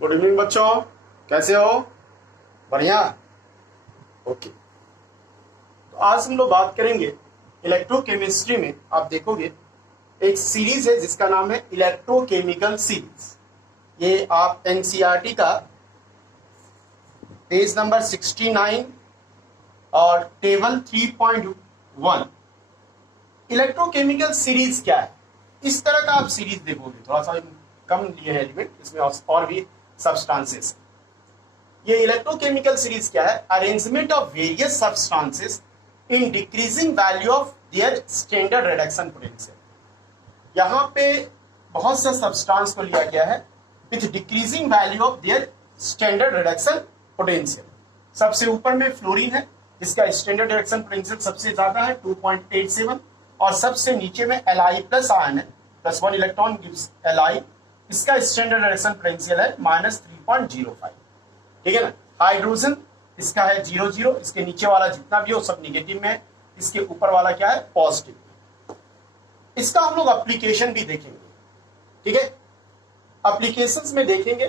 Good evening बच्चों, कैसे हो? बढ़िया। ओके, तो आज हम लोग बात करेंगे इलेक्ट्रोकेमिस्ट्री में। आप देखोगे एक सीरीज है जिसका नाम है इलेक्ट्रोकेमिकल सीरीज। ये आप एनसीईआरटी का पेज नंबर 69 और टेबल 3.1 इलेक्ट्रोकेमिकल सीरीज क्या है, इस तरह का आप सीरीज देखोगे। थोड़ा सा कम लिए है एलिमेंट, इसमें और भी सब्सटेंसेस। ये इलेक्ट्रोकेमिकल सीरीज क्या है? Arrangement of various substances in decreasing value of their standard reduction potential. यहाँ पे बहुत सा सब्सटेंस को लिया गया है with decreasing value of their standard reduction potential. सबसे ऊपर में फ्लोरीन है, इसका स्टैंडर्ड रिडक्शन पोटेंशियल सबसे ज्यादा है 2.87, और सबसे नीचे में Li प्लस आयन है, +1 इलेक्ट्रॉन गिव्स Li, इसका स्टैंडर्ड रिडक्शन पोटेंशियल है -3.05। ठीक है ना। हाइड्रोजन इसका है 0,0, इसके नीचे वाला जितना भी हो सब निगेटिव में है, इसके ऊपर वाला क्या है? पॉजिटिव। इसका हम लोग एप्लीकेशन भी देखेंगे। ठीक है, एप्लीकेशंस में देखेंगे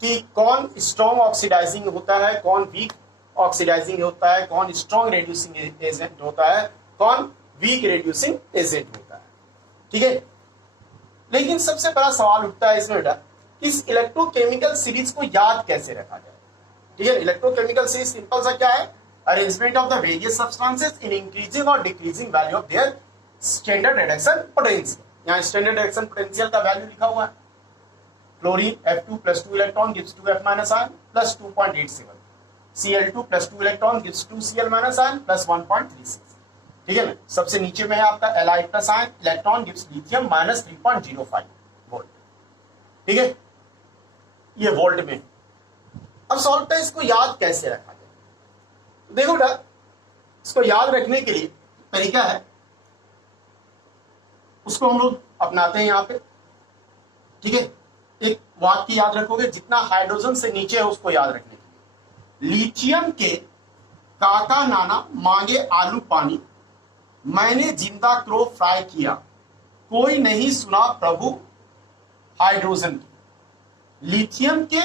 कि कौन स्ट्रॉन्ग ऑक्सीडाइजिंग होता है, कौन वीक ऑक्सीडाइजिंग होता है, कौन स्ट्रॉन्ग रेड्यूसिंग एजेंट होता है, कौन वीक रेड्यूसिंग एजेंट होता है। ठीक है, लेकिन सबसे बड़ा सवाल उठता है इसमें बेटा, इस इलेक्ट्रोकेमिकल सीरीज को याद कैसे रखा जाए। ठीक है, इलेक्ट्रोकेमिकल सीरीज सिंपल सा क्या है? Arrangement of the various substances in increasing और decreasing value of their standard reduction potential. यहाँ स्टैंडर्ड रिडक्शन पोटेंशियल का वैल्यू लिखा हुआ है। Chlorine F2 +2 electron gives 2F- ion plus 2.87, Cl2 +2 electron gives 2Cl- ion plus 1.36। ठीक है ना। सबसे नीचे में है आपका Li plus ion electron gives lithium -3.05 volt. ठीक है, ये वोल्ट में। अब सॉल्व पे इसको याद कैसे रखा जाए? देखो बेटा, इसको याद रखने के लिए तरीका है, उसको हम लोग अपनाते हैं यहाँ पे। ठीक है, एक वाक्य याद रखोगे, जितना हाइड्रोजन से नीचे है उसको याद रखने के लिए। लिथियम के काका नाना मांगे आलू पानी, मैंने जिंदा क्रो फ्राई किया, कोई नहीं सुना प्रभु हाइड्रोजन की। लिथियम के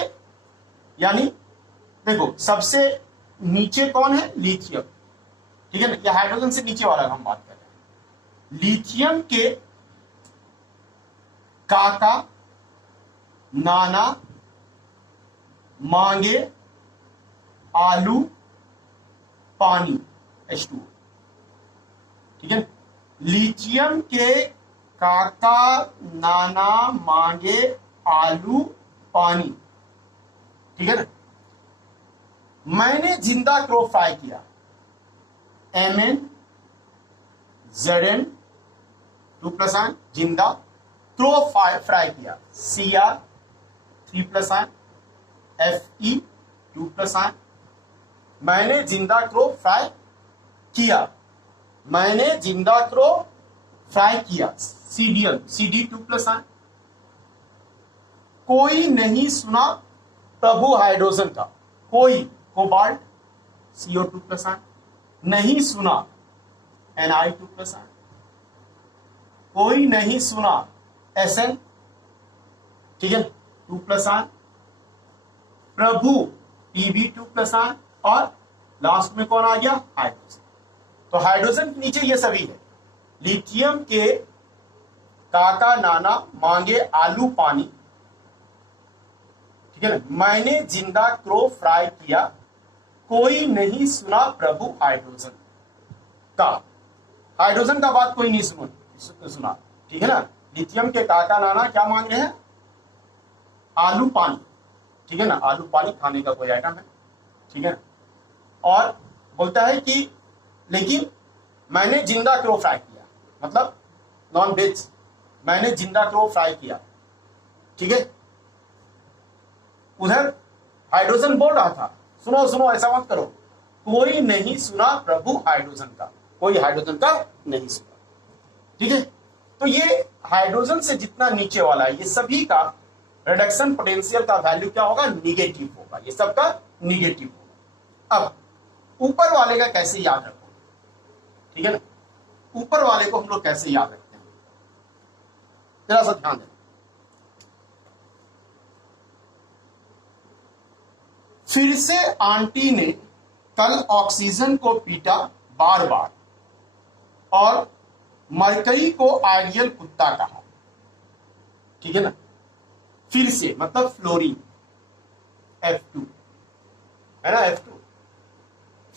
यानी देखो सबसे नीचे कौन है? लिथियम। ठीक है ना, ये हाइड्रोजन से नीचे वाला हम बात कर रहे हैं। लिथियम के काका नाना मांगे आलू पानी H2O। ठीक है, लिथियम के काका नाना मांगे आलू पानी। ठीक है ना। मैंने जिंदा क्रो फ्राई किया, Mn Zn 2+ आयन जिंदा, क्रो फ्राई किया Cr 3+ आयन Fe 2+ आयन। मैंने जिंदा क्रो फ्राई किया, मैंने जिंदा क्रो फ्राई किया Cdl Cd 2+ आयन। कोई नहीं सुना प्रभु हाइड्रोजन का, कोई कोबाल्ट CO2+ आयन, नहीं सुना Ni 2+ आयन, कोई नहीं सुना Sn, ठीक है 2+ आयन, प्रभु Pb 2+ आयन, और लास्ट में कौन आ गया? हाइड्रोजन। तो हाइड्रोजन के नीचे ये सभी है। लिथियम के काका नाना मांगे आलू पानी, ठीक है ना, मैंने जिंदा क्रो फ्राई किया, कोई नहीं सुना प्रभु हाइड्रोजन का। हाइड्रोजन का बात कोई नहीं सुना। ठीक है ना। लिथियम के काका नाना क्या मांग रहे हैं? आलू पानी। ठीक है ना, आलू पानी खाने का कोई आइटम है। ठीक है, और बोलता है कि लेकिन मैंने जिंदा क्रो फ्राई किया, मतलब नॉन वेज, मैंने जिंदा क्रो फ्राई किया। ठीक है, उधर हाइड्रोजन बोल रहा था सुनो सुनो ऐसा मत करो, कोई नहीं सुना प्रभु हाइड्रोजन का, कोई हाइड्रोजन का नहीं सुना। ठीक है, तो ये हाइड्रोजन से जितना नीचे वाला है ये सभी का रिडक्शन पोटेंशियल का वैल्यू क्या होगा? निगेटिव होगा, ये सबका निगेटिव होगा। अब ऊपर वाले का कैसे याद रखोगे? ठीक है ना, ऊपर वाले को हम लोग कैसे याद रखते हैं, 'जरा सा ध्यान देना। फिर से आंटी ने कल ऑक्सीजन को पीटा बार बार और मरकरी को आइडियल कुत्ता कहा। ठीक है ना, फिर से मतलब फ्लोरीन F2 है ना, F2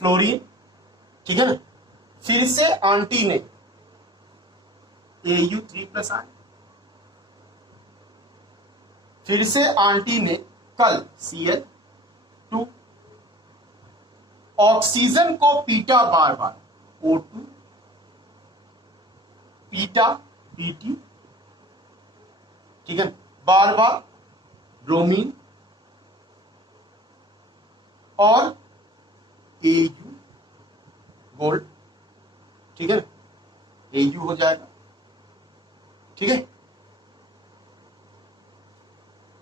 फ्लोरीन। ठीक है ना, फिर से आंटी ने Au3+, फिर से आंटी ने कल Cl2, ऑक्सीजन को पीटा बार बार O2, पीटा Pt, ठीक है, बार बार ब्रोमीन और Au गोल्ड। ठीक है ना, Au हो जाएगा। ठीक है,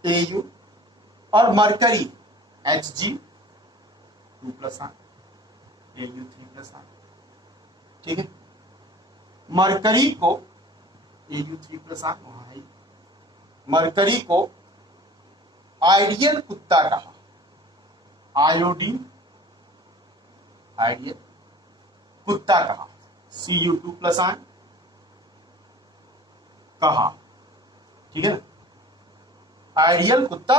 Au और मरकरी Hg2+, Au3+। ठीक है, मरकरी को Au3+, वहां है, मरकरी को आइडियल कुत्ता कहा, आयोडीन आइडियल कुत्ता कहा, Cu2+ कहा। ठीक है ना, आइडियल कुत्ता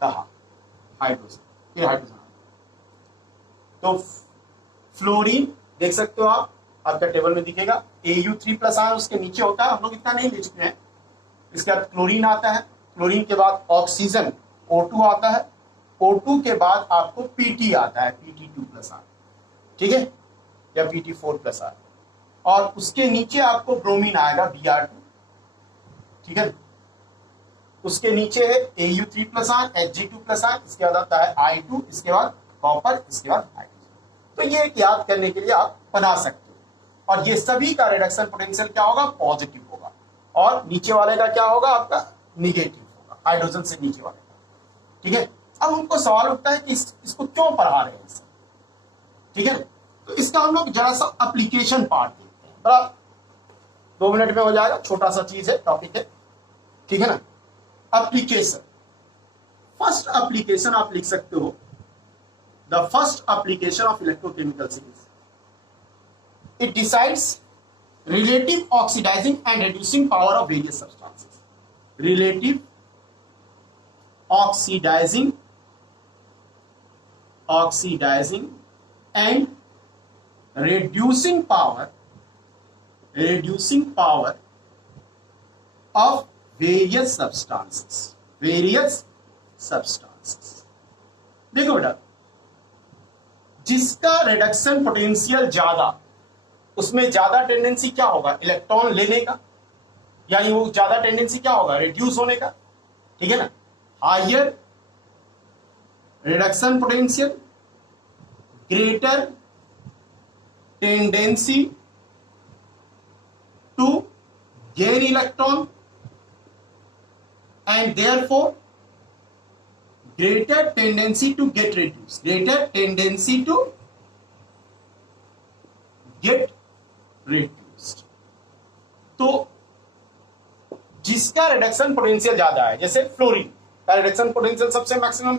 कहा, हाइड्रोजन, फिर हाइड्रोजन। तो फ्लोरीन देख सकते हो आप, आपका टेबल में दिखेगा Au3+, उसके नीचे होता है, हम लोग इतना नहीं ले चुके हैं। इसके बाद क्लोरीन आता है, क्लोरीन के बाद ऑक्सीजन O2 आता है, O2 के बाद आपको Pt आता है, Pt2+, ठीक है, या Pt4+, और उसके नीचे आपको ब्रोमीन आएगा Br2। ठीक है, उसके नीचे है Au3+, Hg2+, इसके बाद आता है I2, इसके बाद कॉपर, इसके बाद हाइड्रोजन। तो ये एक याद करने के लिए आप बना सकते हो, और ये सभी का रिडक्शन पोटेंशियल क्या होगा, पॉजिटिव होगा, और नीचे वाले का क्या होगा, आपका निगेटिव होगा, हाइड्रोजन से नीचे वाले का। ठीक है, अब उनको सवाल उठता है कि इसको क्यों पढ़ा रहे हैं। ठीक है, तो इसका हम लोग जरा सा एप्लीकेशन पार्ट देखते हैं, बड़ा 2 मिनट में हो जाएगा, छोटा सा चीज है, टॉपिक है। ठीक है ना, एप्लीकेशन, फर्स्ट एप्लीकेशन आप लिख सकते हो, the first application of electrochemical series, it decides relative oxidizing and reducing power of various substances. Relative oxidizing and reducing power of various substances. देखो बेटा, जिसका रिडक्शन पोटेंशियल ज्यादा, उसमें ज्यादा टेंडेंसी क्या होगा, इलेक्ट्रॉन लेने का, यानी वो ज्यादा टेंडेंसी क्या होगा, रिड्यूस होने का। ठीक है ना, higher reduction potential, greater tendency to gain electron, and therefore greater tendency to get reduced, तो जिसका रिडक्शन पोटेंशियल ज्यादा है, जैसे फ्लोरीन का रिडक्शन पोटेंशियल सबसे मैक्सिमम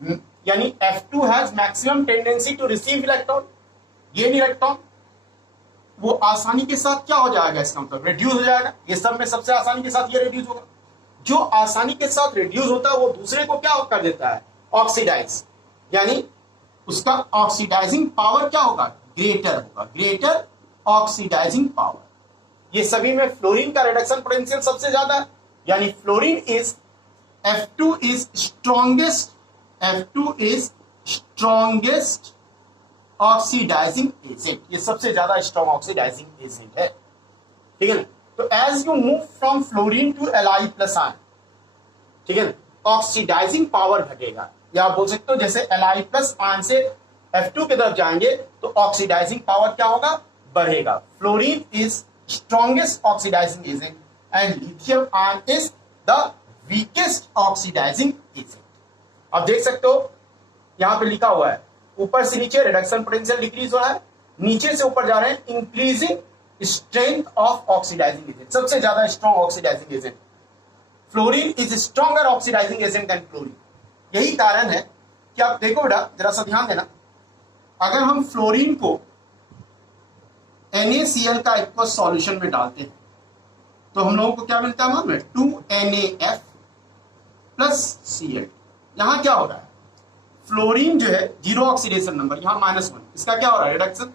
है, यानी F2 has maximum tendency to receive electron, gain electron, वो आसानी के साथ क्या हो जाएगा, इसका मतलब रिड्यूस हो जाएगा। ये सब में सबसे आसानी के साथ ये रिड्यूस होगा। जो आसानी के साथ रिड्यूस होता है वो दूसरे को क्या कर देता है, ऑक्सीडाइज, यानी उसका ऑक्सीडाइजिंग पावर क्या होगा, ग्रेटर होगा, ग्रेटर ऑक्सीडाइजिंग पावर। ये सभी में फ्लोरीन का रिडक्शन पोटेंशियल सबसे ज्यादा है, यानी fluorine is F2 is strongest oxidising agent, ये सबसे ज्यादा स्ट्रॉन्ग ऑक्सीडाइजिंग एजेंट है। ठीक है ना, तो as you move from fluorine to Li+, ठीक है ना, ऑक्सीडाइजिंग पावर घटेगा, या आप बोल सकते हो जैसे Li+ से F2 की तरफ जाएंगे तो ऑक्सीडाइजिंग पावर क्या होगा, बढ़ेगा। Fluorine is strongest oxidising agent and lithium ion is the weakest oxidising agent. अब देख सकते हो यहां पे लिखा हुआ है, ऊपर से नीचे रिडक्शन पोटेंशियल डिक्रीज हो रहा है, नीचे से ऊपर जा रहे हैं increasing strength of oxidising agent, सबसे ज्यादा strong oxidising agent. Fluorine is stronger oxidising agent than chlorine, यही कारण है कि आप देखो बेटा, जरा सा ध्यान देना, अगर हम फ्लोरीन को NaCl का एक्वस सॉल्यूशन में डालते हैं तो हम लोगों को क्या मिलता है मालूम है? 2NaF plus Cl। यहां क्या हो रहा है? फ्लोरीन जो है जीरो ऑक्सीडेशन नंबर, यहां -1, इसका क्या हो रहा है? रिडक्शन।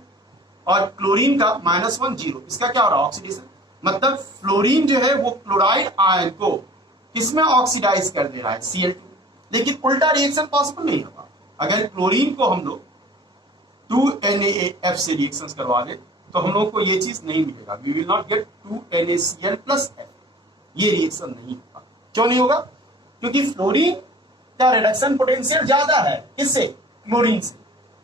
और क्लोरीन का -1 0, इसका क्या हो रहा है? ऑक्सीडेशन। मतलब फ्लोरीन जो है वो क्लोराइड आयन को किसमें ऑक्सीडाइज कर दे रहा है? Cl2। लेकिन उल्टा रिएक्शन पॉसिबल नहीं होगा। अगर क्लोरीन को हम लोग 2NaF से रिएक्शंस करवा दे तो हम लोग को ये चीज नहीं मिलेगा। We will not get 2NaCl plus F। ये रिएक्शन नहीं होगा। क्यों नहीं होगा? क्योंकि फ्लोरीन का रिडक्शन पोटेंशियल ज्यादा है किससे? क्लोरीन से।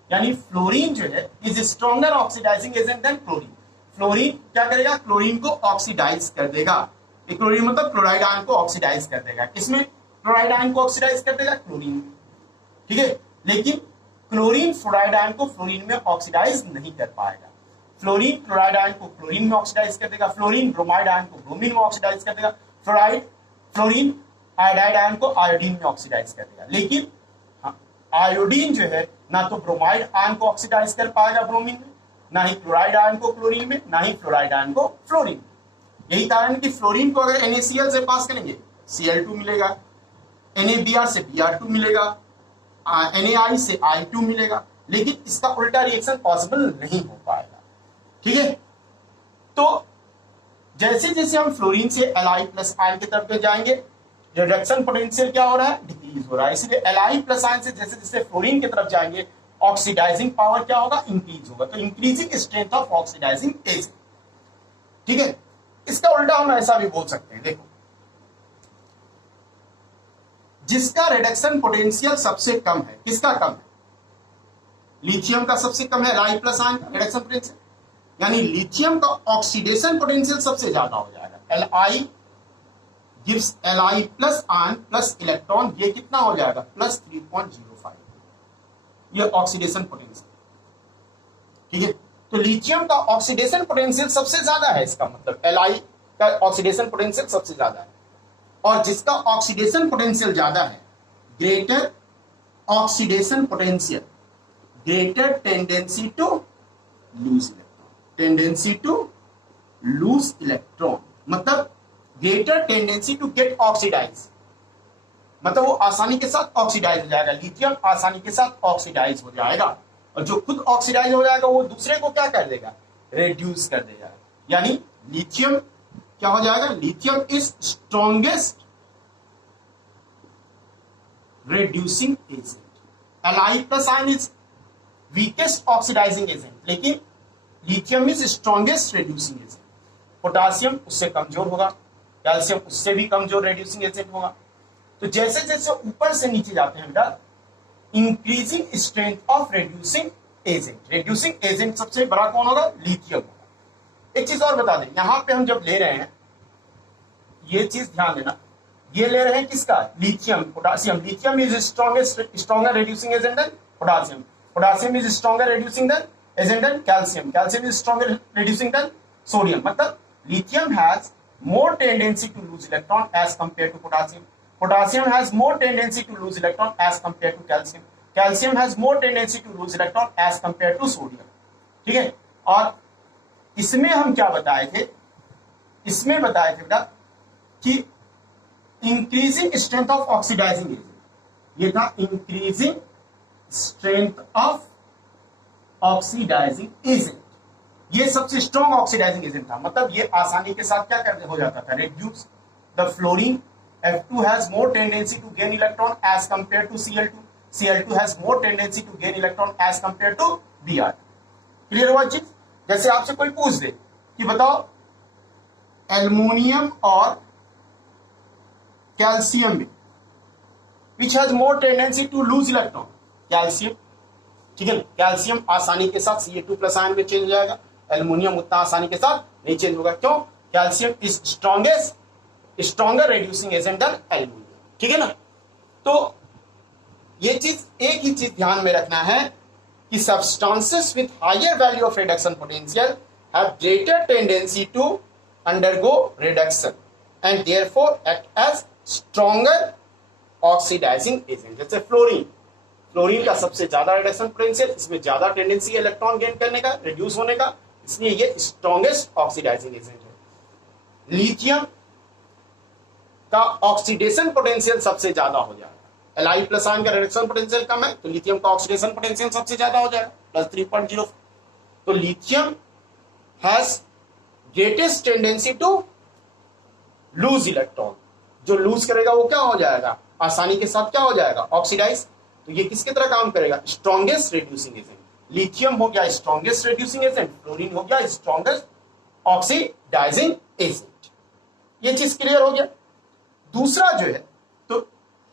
यानी फ्लोरीन जो है is stronger oxidising agent than chlorine. Fluorine क्या करेगा? क्लोरीन को ऑक्सीडाइज कर देगा। क्लोरीन मतलब क्लोराइड आयन को ऑक्सीडाइज कर देगा। किसमें क्लोराइड आयन को ऑक्सीडाइज कर देगा? क्लोरीन। ठीक है, लेकिन क्लोरीन फ्लोराइड आयन को फ्लोरीन में ऑक्सीडाइज नहीं कर पाएगा। फ्लोरीन क्लोराइड आयन को क्लोरीन में ऑक्सीडाइज कर देगा, फ्लोरीन ब्रोमाइड आयन को ब्रोमीन में ऑक्सीडाइज कर देगा, फ्लोरीन आयोडाइड आयन को आयोडीन में ऑक्सीडाइज कर देगा। लेकिन आयोडीन जो है ना तो ब्रोमाइड आयन को ऑक्सीडाइज कर पाएगा ब्रोमीन में, ना ही क्लोराइड आयन को क्लोरीन में, ना ही फ्लोराइड आयन को फ्लोरीन में। यही कारण कि फ्लोरीन को अगर NaCl से पास करेंगे Cl2 मिलेगा, NaBr से Br2 मिलेगा, NaI से I2 मिलेगा, लेकिन इसका उल्टा रिएक्शन पॉसिबल नहीं हो पाएगा। ठीक है, तो जैसे जैसे हम फ्लोरीन से Li प्लस आयन की तरफ जाएंगे, रिडक्शन पोटेंशियल क्या हो रहा है? डिक्रीज हो रहा है। इसलिए Li प्लस आयन से जैसे जैसे फ्लोरीन की तरफ जाएंगे, ऑक्सीडाइजिंग पावर क्या होगा? इंक्रीज होगा। तो increasing strength of oxidising agent. ठीक है, इसका उल्टा हम ऐसा भी बोल सकते हैं। देखो, जिसका रिडक्शन पोटेंशियल सबसे कम है, किसका कम है? लिथियम का सबसे कम है Li प्लस आयन का रिडक्शन पोटेंशियल। यानी लिथियम का ऑक्सीडेशन पोटेंशियल सबसे ज्यादा हो जाएगा। Li gives Li plus ion plus electron, ये कितना हो जाएगा? प्लस 3.05। ये ऑक्सीडेशन पोटेंशियल। ठीक है, तो लिथियम का ऑक्सीडेशन पोटेंशियल सबसे ज्यादा है। इसका मतलब Li का ऑक्सीडेशन पोटेंशियल सबसे ज्यादा है। और जिसका ऑक्सीडेशन पोटेंशियल ज्यादा है, greater oxidation potential, greater tendency to lose electron, tendency to lose electron मतलब greater tendency to get oxidise, मतलब वो आसानी के साथ ऑक्सीडाइज हो जाएगा। लिथियम आसानी के साथ ऑक्सीडाइज हो जाएगा, और जो खुद ऑक्सीडाइज हो जाएगा वो दूसरे को क्या कर देगा? रिड्यूस कर देगा। यानी लिथियम क्या हो जाएगा? Lithium is strongest reducing agent. Li plus ion is weakest oxidising agent, लेकिन lithium is strongest reducing agent. Potassium उससे कमजोर होगा, कैल्शियम उससे भी कमजोर रिड्यूसिंग एजेंट होगा। तो जैसे जैसे ऊपर से नीचे जाते हैं बेटा, increasing strength of reducing agent. Reducing agent सबसे बड़ा कौन होगा? लिथियम होगा। एक चीज और बता दें, यहां पे हम जब ले रहे हैं, ये चीज ध्यान देना, ये ले रहे हैं किसका? Lithium, potassium. Lithium is stronger reducing agent than potassium, potassium is stronger reducing than agent than calcium, calcium is stronger reducing than sodium. मतलब lithium has more tendency to lose electron as compared to potassium. Potassium has more tendency to lose electron as compared to calcium. Calcium has more tendency to lose electron as compared to sodium. ठीक है, और इसमें हम क्या बताए थे? इसमें बताए थे बेटा कि increasing strength of oxidising agent, ये था increasing strength of oxidising agent. ये सबसे स्ट्रॉन्ग ऑक्सीडाइजिंग एजेंट था, मतलब ये आसानी के साथ क्या कर हो जाता था? Reduce the fluorine F2 has more tendency to gain electron as compared to Cl2. Cl2 has more tendency to gain electron as compared to Br. Clear हुआ चीज? जैसे आपसे कोई पूछ दे कि बताओ एल्युमिनियम और कैल्शियम में which has more tendency to lose electron? Calcium. ठीक है, कैल्शियम आसानी के साथ Ca2 प्लस आयन में चेंज हो जाएगा, एल्युमिनियम उतना आसानी के साथ नहीं चेंज होगा। क्यों? Calcium is stronger reducing agent than aluminium. ठीक है ना? तो ये चीज, एक ही चीज ध्यान में रखना है कि substances with higher value of reduction potential have greater tendency to undergo reduction and therefore act as stronger oxidising agent. जैसे फ्लोरीन, फ्लोरीन का सबसे ज्यादा रिडक्शन पोटेंशियल, इसमें ज्यादा टेंडेंसी है इलेक्ट्रॉन गेन करने का, रिड्यूस होने का, इसलिए ये स्ट्रॉन्गेस्ट ऑक्सीडाइजिंग एजेंट है। लिथियम का ऑक्सीडेशन पोटेंशियल सबसे ज्यादा हो जाएगा। Li प्लस आयन का रिडक्शन पोटेंशियल कम है तो लिथियम का ऑक्सीडेशन पोटेंशियल सबसे ज्यादा हो जाएगा, प्लस 3.0। तो lithium has greatest tendency to lose electron. जो लूज करेगा वो क्या हो जाएगा, आसानी के साथ क्या हो जाएगा, ऑक्सीडाइज। तो ये किसकी तरह काम करेगा, स्ट्रॉन्गेस्ट रिड्यूसिंग एजेंट। लिथियम हो गया स्ट्रॉन्गेस्ट रिड्यूसिंग एजेंट, फ्लोरीन हो गया स्ट्रॉन्गेस्ट ऑक्सीडाइजिंग एजेंट। ये चीज क्लियर हो गया। दूसरा जो है, तो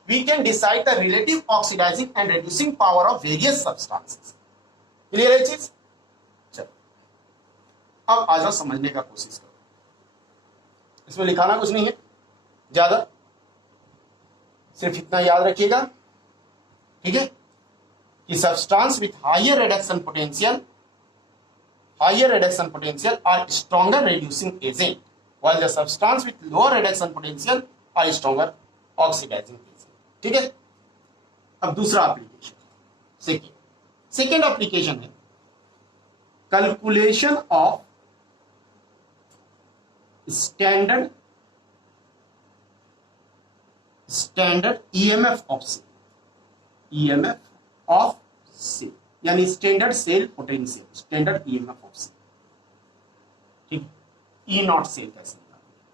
we can decide the relative oxidising and reducing power of various substances. Clear है चीज। चलो अब आ जाओ समझने का कोशिश करो। इसमें लिखाना कुछ नहीं है ज्यादा, सिर्फ इतना याद रखिएगा, ठीक है, कि substance with higher reduction potential are stronger reducing agent, while the substance with lower reduction potential are stronger oxidizing agent। ठीक है। अब दूसरा एप्लीकेशन, सेकेंड एप्लीकेशन है calculation of standard EMF of cell, यानी standard cell potential, standard EMF of cell. ठीक, E naught cell कैसे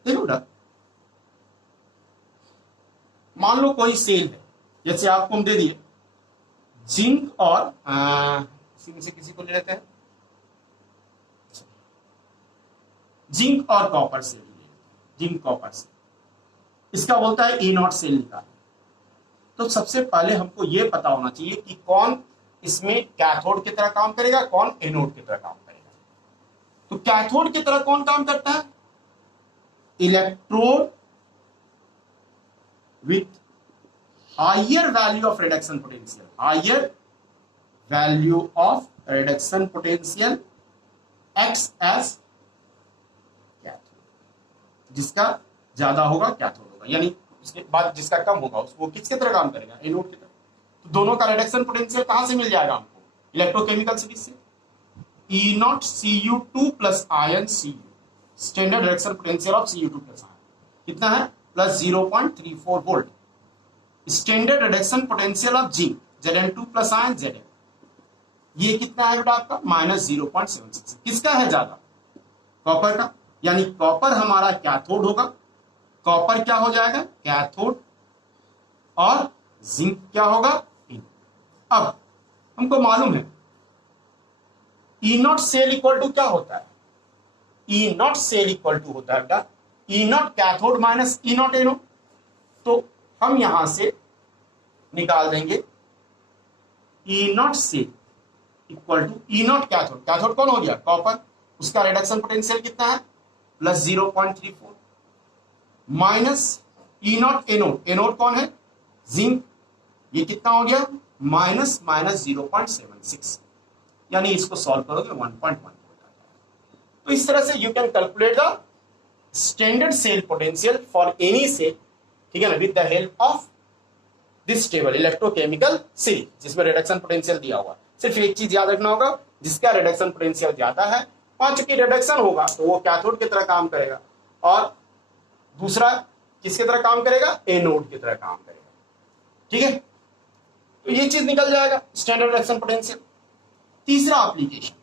देखो बेटा, मान लो कोई सेल है, जैसे आपको हम दे दिए जिंक और में से किसी को ले लेते हैं, जिंक और copper cell, zinc copper cell, इसका बोलता है ई नॉट सेल निकाल। तो सबसे पहले हमको यह पता होना चाहिए कि कौन इसमें कैथोड की तरह काम करेगा, कौन एनोड की तरह काम करेगा। तो कैथोड की तरह कौन काम करता है, electrode with higher value of reduction potential, higher value of reduction potential acts as cathode. जिसका ज्यादा होगा कैथोड होगा, यानी उसके बाद जिसका कम होगा वो किसके तरह काम करेगा, एनोड की तरह। तो दोनों का रिडक्शन पोटेंशियल कहां से मिल जाएगा हमको, इलेक्ट्रोकेमिकल सीरीज से। E naught Cu2 plus ion Cu, standard reduction potential of Cu2 plus ion कितना है, plus 0.34 volt. Standard reduction potential of zinc Zn2 plus ion Zn, ये कितना है बेटा आपका, माइनस 0.76। किसका है ज्यादा, कॉपर का, यानी कॉपर हमारा कैथोड होगा, कॉपर क्या हो जाएगा, कैथोड, और जिंक क्या होगा, एनोड। अब हमको मालूम है E naught cell equal to क्या होता है, E naught cell equal to होता है बेटा E naught cathode minus E naught anode. तो हम यहां से निकाल देंगे E naught cell equal to E naught cathode, cathode कौन हो गया, कॉपर, उसका रिडक्शन पोटेंशियल कितना है, plus 0.34, minus E naught anode, anode कौन है, जिंक, ये कितना हो गया, माइनस 0.76, यानी इसको सॉल्व करोगे 1.1। तो इस तरह से you can calculate the standard cell potential for any cell, ठीक है ना, with the help of this table electrochemical series, जिसमें रिडक्शन पोटेंशियल दिया हुआ। सिर्फ एक चीज याद रखना होगा, जिसका रिडक्शन पोटेंशियल ज्यादा है, 5 की रिडक्शन होगा तो वो कैथोड की तरह काम करेगा, और दूसरा किसकी तरह काम करेगा, एनोड की तरह काम करेगा। ठीक है, तो ये चीज निकल जाएगा स्टैंडर्ड रिडक्शन पोटेंशियल। तीसरा एप्लीकेशन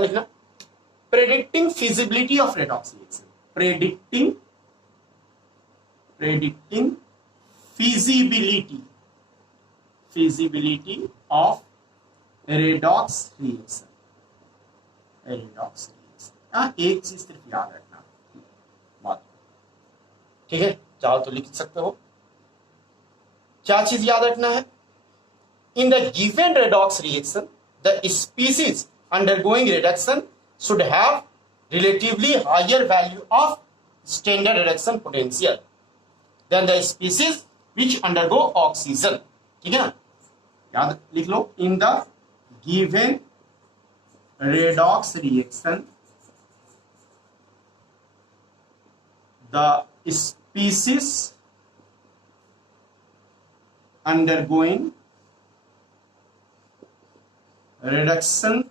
लिखना, predicting feasibility of redox reaction, predicting feasibility of redox reaction, एक चीज सिर्फ याद रखना बात, ठीक है, चाहो तो लिख सकते हो। क्या चीज याद रखना है, in the given redox reaction the species undergoing reduction should have relatively higher value of standard reduction potential than the species which undergo oxygen. ठीक है ना, याद लिख लो, in the given redox reaction the species undergoing reduction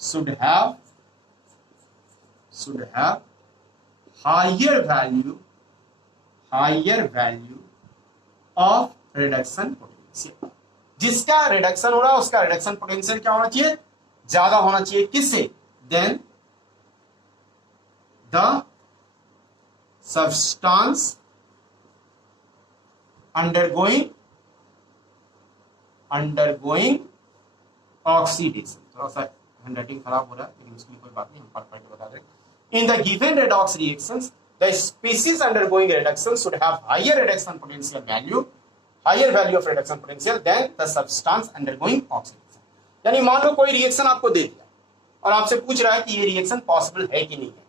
should have higher value of reduction potential. जिसका reduction हो रहा है उसका रिडक्शन पोटेंशियल क्या होना चाहिए, ज्यादा होना चाहिए, किससे, then the substance undergoing oxidation. थोड़ा सा हैंडराइटिंग खराब हो रहा है लेकिन उसकी कोई बात नहीं, हम पढ़ बता रहे हैं. In the given redox reactions, the species undergoing reduction should have higher reduction potential value of reduction potential than the substance undergoing oxidation. यानी मान लो कोई रिएक्शन आपको दे दिया और आपसे पूछ रहा है कि ये रिएक्शन पॉसिबल है कि नहीं है.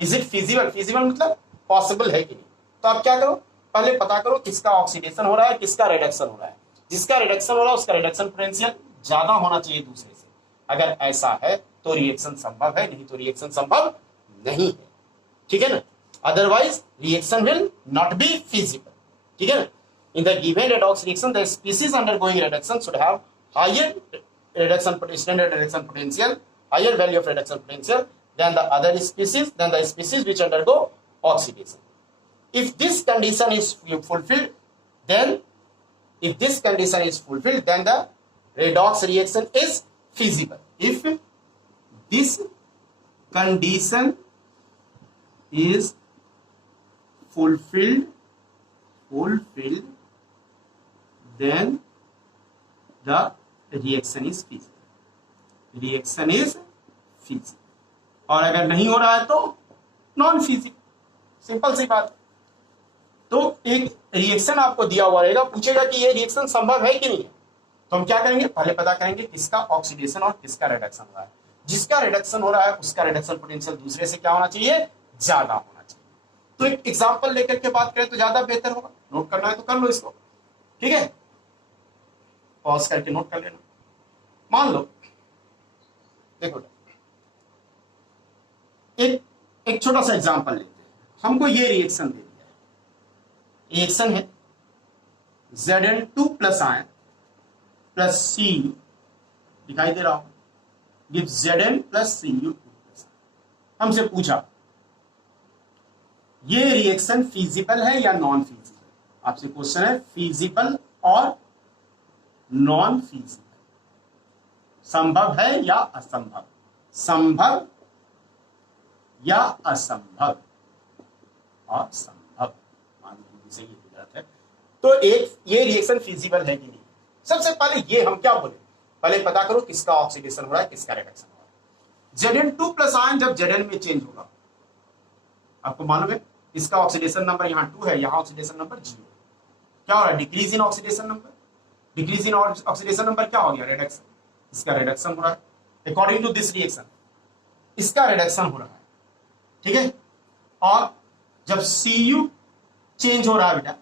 इज इट फिजिबल, फिजिबल मतलब पॉसिबल है कि नहीं. तो आप क्या करो, पहले पता करो किसका ऑक्सीडेशन हो रहा है, किसका रिडक्शन हो रहा है. जिसका रिडक्शन हो रहा है उसका रिडक्शन पोटेंशियल ज्यादा होना चाहिए दूसरे से. अगर ऐसा है तो रिएक्शन संभव है, नहीं तो रिएक्शन संभव नहीं है. ठीक है ना, otherwise reaction will not be feasible. ठीक है ना. इन the given redox reaction the species undergoing reduction should have higher reduction potential, higher value of reduction potential than the other species, than the species which undergo oxidation. If this condition is fulfilled, then the redox reaction is feasible. If this condition is fulfilled, then the reaction is feasible. और अगर नहीं हो रहा है तो non feasible. Simple सी बात. तो एक रिएक्शन आपको दिया हुआ रहेगा, पूछेगा कि ये रिएक्शन संभव है कि नहीं है, तो हम क्या करेंगे, पहले पता करेंगे किसका ऑक्सीडेशन और किसका रिडक्शन हो रहा है. जिसका रिडक्शन हो रहा है उसका रिडक्शन पोटेंशियल दूसरे से क्या होना चाहिए, ज्यादा होना चाहिए. तो एक एग्जांपल लेकर के बात करें तो ज्यादा बेहतर होगा. नोट करना है तो कर लो इसको. ठीक है, पॉज करके नोट कर लेना. मान लो देखो एक छोटा सा एग्जांपल लेते हैं. हमको ये रिएक्शन दे दिया है. रिएक्शन है Zn2 plus ion plus Cu, दिखाई दे रहा हो, give Zn plus Cu2 plus. हमसे पूछा ये रिएक्शन फिजिबल है या नॉन फिजिबल. आपसे क्वेश्चन है फिजिबल और नॉन फिजिबल, संभव है या असंभव, संभव या असंभव. और संभव मान लीजिए सही गलत है. तो एक ये रिएक्शन फिजिबल है कि नहीं. सबसे पहले ये हम क्या बोले, पहले पता करो किसका ऑक्सीडेशन हो रहा है, किसका रिडक्शन हो रहा है. Zn2 प्लस आयन जब Zn में चेंज होगा, आपको मालूम है इसका ऑक्सीडेशन नंबर यहाँ 2 है, यहाँ ऑक्सीडेशन नंबर 0. क्या हो रहा है, decrease in oxidation number. Decrease in oxidation number क्या हो गया, रिडक्शन. इसका रिडक्शन हो रहा है अकॉर्डिंग टू दिस रिएक्शन, इसका रिडक्शन हो रहा है. ठीक है. और जब Cu चेंज हो रहा है बेटा,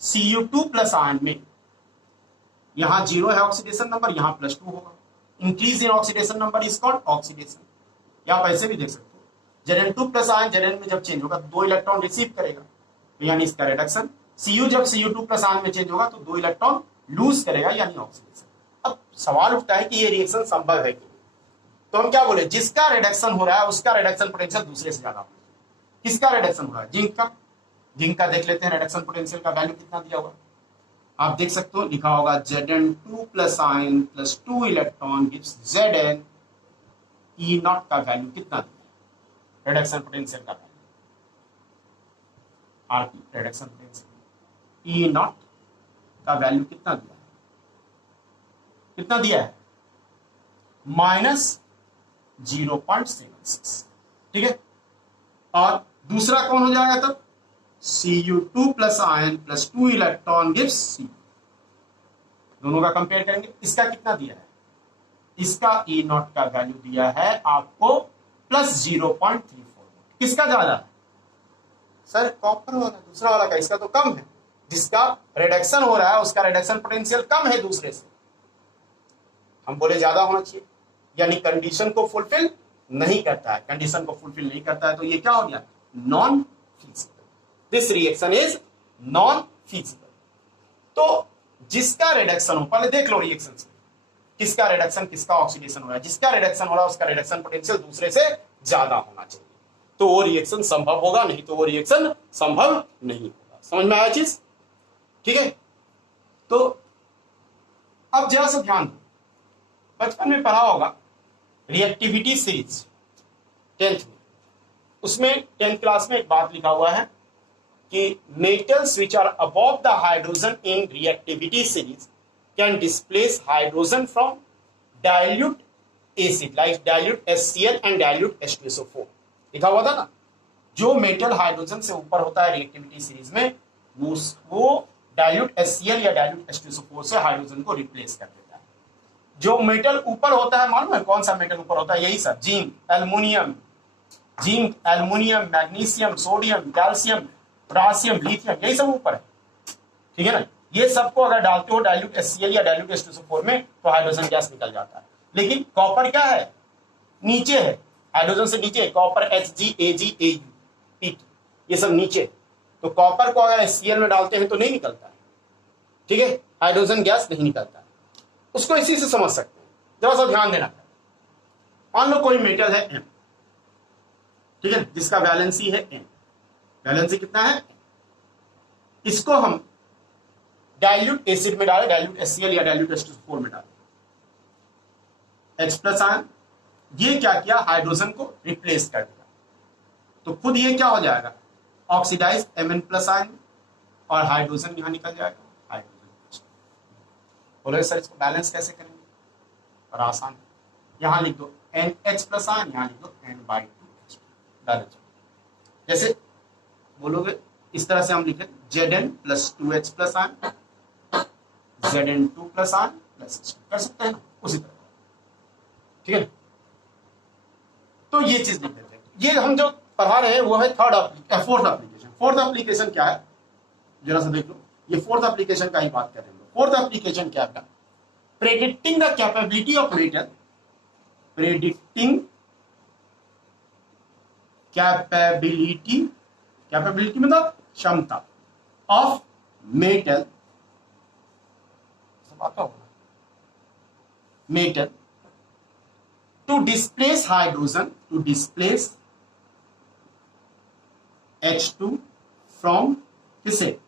Cu2 प्लस आयन में यहां 0 है ऑक्सीडेशन नंबर, यहां +2 होगा. Increase in oxidation number is called oxidation. या आप ऐसे भी देख सकते हो, Zn2 प्लस आयन Zn में जब चेंज होगा तो 2 इलेक्ट्रॉन रिसीव करेगा, तो यानी इसका रिडक्शन. Cu जब Cu2 प्लस आयन में चेंज होगा तो 2 इलेक्ट्रॉन लूज करेगा, यानी ऑक्सीडेशन. अब सवाल उठता है कि ये रिएक्शन संभव है कि नहीं. तो हम क्या बोले, जिसका रिडक्शन हो रहा है उसका रिडक्शन पोटेंशियल दूसरे से ज्यादा होगा. किसका रिडक्शन हो रहा है, जिंक का देख लेते हैं रिडक्शन पोटेंशियल का वैल्यू कितना दिया होगा. आप देख सकते हो लिखा होगा Zn2 plus ion plus 2 electron gives Zn. E0 का वैल्यू कितना दिया, रिडक्शन पोटेंशियल का value, RP reduction potential. E0 का वैल्यू कितना दिया है, कितना दिया है, -0.76. ठीक है. और दूसरा कौन हो जाएगा तब, Cu2 plus ion plus 2 electron gives C. दोनों का कंपेयर करेंगे, इसका कितना दिया है, इसका E0 का वैल्यू दिया है आपको +0.34. किसका ज्यादा है सर, कॉपर वाला, दूसरा वाला का, इसका तो कम है. जिसका रिडक्शन हो रहा है उसका रिडक्शन पोटेंशियल कम है, दूसरे से हम बोले ज्यादा होना चाहिए. यानी कंडीशन को फुलफिल नहीं कर रहा है. कंडीशन को फुलफिल नहीं कर रहा है, इसलिए रिडक्शन पोटेंशियल ज्यादा होना चाहिए. तो हम क्या बोले, जिसका रिडक्शन हो रहा है उसका रिडक्शन पोटेंशियल ज्यादा होना चाहिए. जिसका रिडक्शन हो रहा है उसका रिडक्शन पोटेंशियल कम है, दूसरे से. नहीं करता है, कंडीशन को फुलफिल नहीं करता है, तो ये क्या हो गया, non feasible. This reaction is non feasible. तो जिसका रिडक्शन हो, पहले देख लो रिएक्शन से, किसका रिडक्शन किसका ऑक्सीडेशन हो रहा है। जिसका रिडक्शन हो रहा है उसका रिडक्शन पोटेंशियल दूसरे से ज्यादा होना चाहिए, तो वो रिएक्शन संभव होगा, नहीं तो वो रिएक्शन संभव नहीं होगा। समझ में आया चीज? ठीक है। तो अब जरा सा ध्यान दो, बचपन में पढ़ा होगा रिएक्टिविटी सीरीज 10th में, उसमें 10th क्लास में एक बात लिखा हुआ है कि metals which are above the hydrogen in reactivity series can displace hydrogen from dilute acid like dilute HCl and dilute H2SO4। लिखा हुआ था ना, जो मेटल हाइड्रोजन से ऊपर होता है रिएक्टिविटी सीरीज में, वो डाइल्यूट HCl या डाइल्यूट H2SO4 से हाइड्रोजन को रिप्लेस कर देता है। जो मेटल ऊपर होता है, मालूम है कौन सा मेटल ऊपर होता है? यही सब, zinc, aluminium, magnesium, sodium, calcium, potassium, lithium, यही सब ऊपर है। ठीक है ना? ये सबको अगर डालते हो डाइल्यूट HCl या डाइल्यूट H2SO4 में, तो हाइड्रोजन गैस निकल जाता है। लेकिन कॉपर क्या है? नीचे है, हाइड्रोजन से नीचे, copper Hg, Ag, Au, Pt, ये सब नीचे। तो कॉपर को अगर HCl में डालते हैं तो नहीं निकलता है, ठीक है, हाइड्रोजन गैस नहीं निकलता है। उसको इसी से समझ सकते हैं, जरा सा ध्यान देना। मान लो कोई मेटल है M, ठीक है, जिसका वैलेंसी है N, वैलेंसी कितना है? इसको हम डाइल्यूट एसिड में डालें, डाइल्यूट HCl या डाइल्यूट H2SO4 में डालें, H+ आयन, ये क्या किया, हाइड्रोजन को रिप्लेस कर दिया, तो खुद ये क्या हो जाएगा, ऑक्सीडाइज Mn+ आयन, और हाइड्रोजन यहां निकल जाएगा, हाइड्रोजन। बोलो सर इसको बैलेंस कैसे करेंगे? और आसान, यहां लिख दो NH+ आयन, यहां लिख दो N/2H, बैलेंस। जैसे बोलोगे इस तरह से हम लिखे Zn+2H+ ion, Zn2+ ion plus H2, कर सकते हैं ना उसी तरह, ठीक है। तो ये चीज लिख देते हैं। ये हम जो पढ़ा रहे हैं वो है फोर्थ एप्लीकेशन। फोर्थ एप्लीकेशन क्या है, जरा सा देख लो, ये फोर्थ एप्लीकेशन का ही बात कर रहे हैं। फोर्थ एप्लीकेशन क्या है? Predicting the capability of metal, predicting capability मतलब क्षमता of metal, metal to displace hydrogen, to displace H2 from किसे,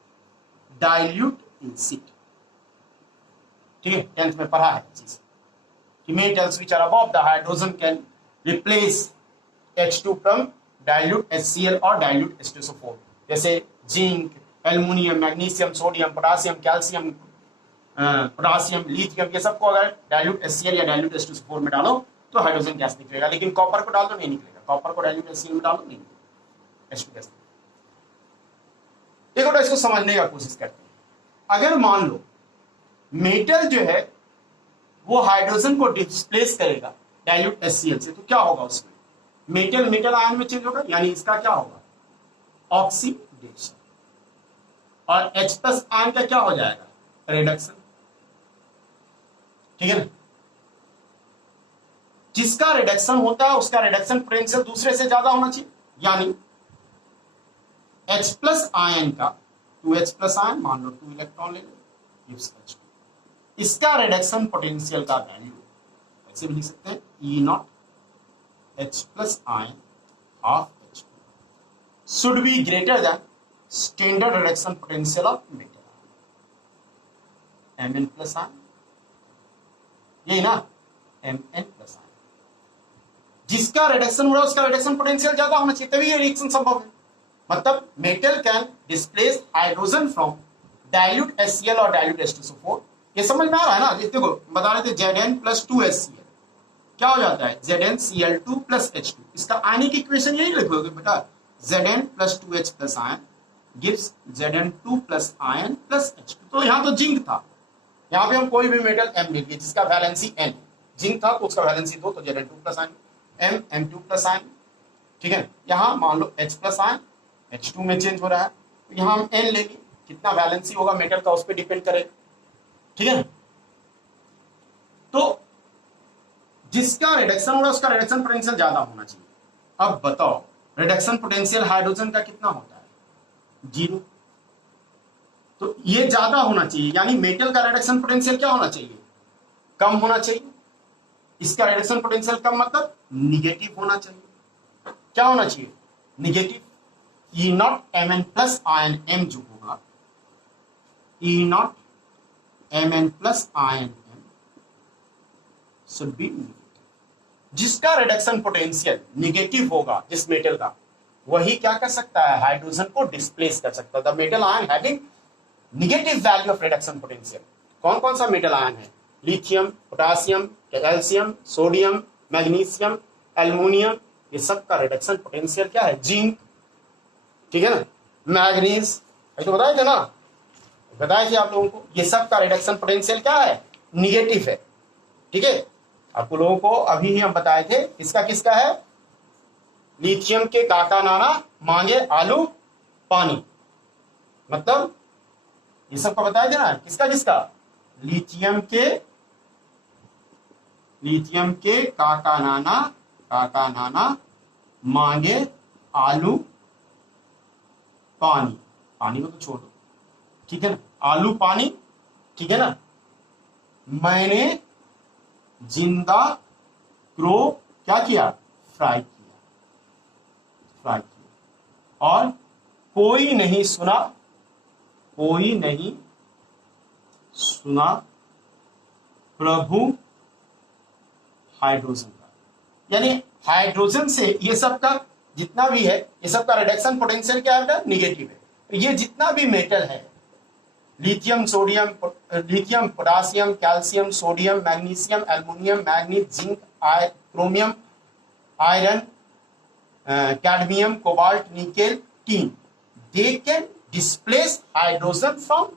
dilute acid। ठीक है, 10th में पढ़ा है चीज कि metals which are above the hydrogen can replace H2 from dilute HCl और dilute H2SO4, जैसे zinc, aluminium, magnesium, sodium, potassium, calcium, potassium, lithium, ये सबको अगर डाइल्यूट HCl या डाइल्यूट H2SO4 में डालो तो हाइड्रोजन गैस निकलेगा। लेकिन कॉपर को डाल दो नहीं निकलेगा, कॉपर को डाइल्यूट HCl में डालो नहीं निकलेगा, H2 गैस। देखो तो इसको समझने का कोशिश करते हैं। अगर मान लो मेटल जो है वो हाइड्रोजन को डिस्प्लेस करेगा डाइल्यूट HCl से, तो क्या होगा उसमें, मेटल मेटल आयन में चेंज होगा, यानी इसका क्या होगा, ऑक्सीडेशन, और H+ आयन का क्या हो जाएगा, रिडक्शन। ठीक है ना? जिसका रिडक्शन होता है उसका रिडक्शन पोटेंशियल दूसरे से ज्यादा होना चाहिए, यानी H+ आयन का 2H+ आयन, मान लो 2 इलेक्ट्रॉन ले लो, इसका रिडक्शन पोटेंशियल का वैल्यू ऐसे भी लिख सकते हैं, E0 H+ ion of H2 should be greater than standard reduction potential of metal Mn+ ion, यही ना, Mn+ आयन। जिसका रिडक्शन हो रहा है उसका रिडक्शन पोटेंशियल ज्यादा होना चाहिए, तभी ये रिएक्शन संभव है। मतलब metal can displace hydrogen from dilute HCl और डाइल्यूट H2SO4। ये समझ में आ रहा है ना? देखो बता रहे थे Zn+2HCl क्या हो जाता है, ZnCl2 + H2। इसका आयनिक इक्वेशन यही लिखोगे बेटा, Zn+2H+ ion gives Zn2 + ion + H2। तो यहाँ तो जिंक था, यहाँ पे हम कोई भी मेटल M ले लिए जिसका वैलेंसी N, जिंक था तो उसका वैलेंसी 2, तो Zn2 + आयन, M2 + आयन। ठीक है, यहाँ मान लो H+ आयन H2 में चेंज हो रहा है, तो यहाँ हम N ले लिए, कितना वैलेंसी होगा मेटल का उस पर डिपेंड करेगा। ठीक है ना? तो जिसका रिडक्शन होगा उसका रिडक्शन पोटेंशियल ज्यादा होना चाहिए। अब बताओ रिडक्शन पोटेंशियल हाइड्रोजन का कितना होता है? 0। तो ये ज्यादा होना चाहिए, यानी मेटल का रिडक्शन पोटेंशियल क्या होना चाहिए? कम होना चाहिए। इसका रिडक्शन पोटेंशियल कम मतलब निगेटिव होना चाहिए। क्या होना चाहिए? Negative. E naught M N plus ion M जो होगा, E naught M N plus ion M should be negative. जिसका रिडक्शन पोटेंशियल निगेटिव होगा जिस मेटल का, वही क्या कर सकता है? हाइड्रोजन को डिस्प्लेस कर सकता है। The metal ion having negative value of reduction potential. कौन कौन सा मेटल आयन है? Lithium, potassium, calcium, sodium, magnesium, aluminium, ये सब का रिडक्शन पोटेंशियल क्या है? जिंक। ठीक है ना? मैग्नीज, तो बताए थे ना, बताए थे आप लोगों को, ये सब का रिडक्शन पोटेंशियल क्या है? निगेटिव है। ठीक है, आपको लोगों को अभी ही हम बताए थे किसका किसका है? लिथियम के काका नाना मांगे आलू पानी, मतलब ये सब का बताए थे ना, किसका किसका? लिथियम के काका नाना मांगे आलू पानी। पानी को तो छोड़ दो, ठीक है ना, आलू पानी, ठीक है ना। मैंने जिंदा क्रो क्या किया? फ्राई किया। और कोई नहीं सुना प्रभु हाइड्रोजन का। यानी हाइड्रोजन से ये सब का जितना भी है, ये सब का रिडक्शन पोटेंशियल क्या है? निगेटिव है। ये जितना भी मेटल है, lithium, potassium, calcium, sodium, magnesium, aluminium, manganese, zinc, chromium, iron, cadmium, cobalt, nickel, tin, they can displace hydrogen from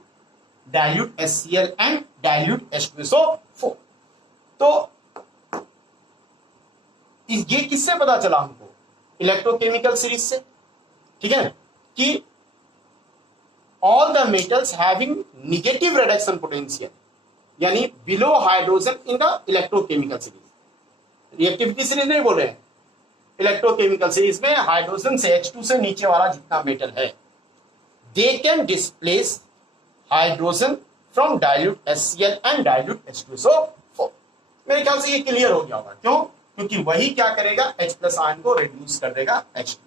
dilute HCl and dilute H2SO4। तो ये किससे पता चला हमको? इलेक्ट्रोकेमिकल सीरीज से। ठीक है, कि all the metals having negative reduction potential, यानी below hydrogen in the electrochemical series, reactivity series नहीं बोल रहे हैं, इलेक्ट्रोकेमिकल सीरीज में हाइड्रोजन से H2 से नीचे वाला जितना मेटल है, they can displace hydrogen from dilute HCl and dilute H2SO4। मेरे ख्याल से ये क्लियर हो गया होगा। क्यों? क्योंकि वही क्या करेगा? H+ आयन को रिड्यूस कर देगा H2।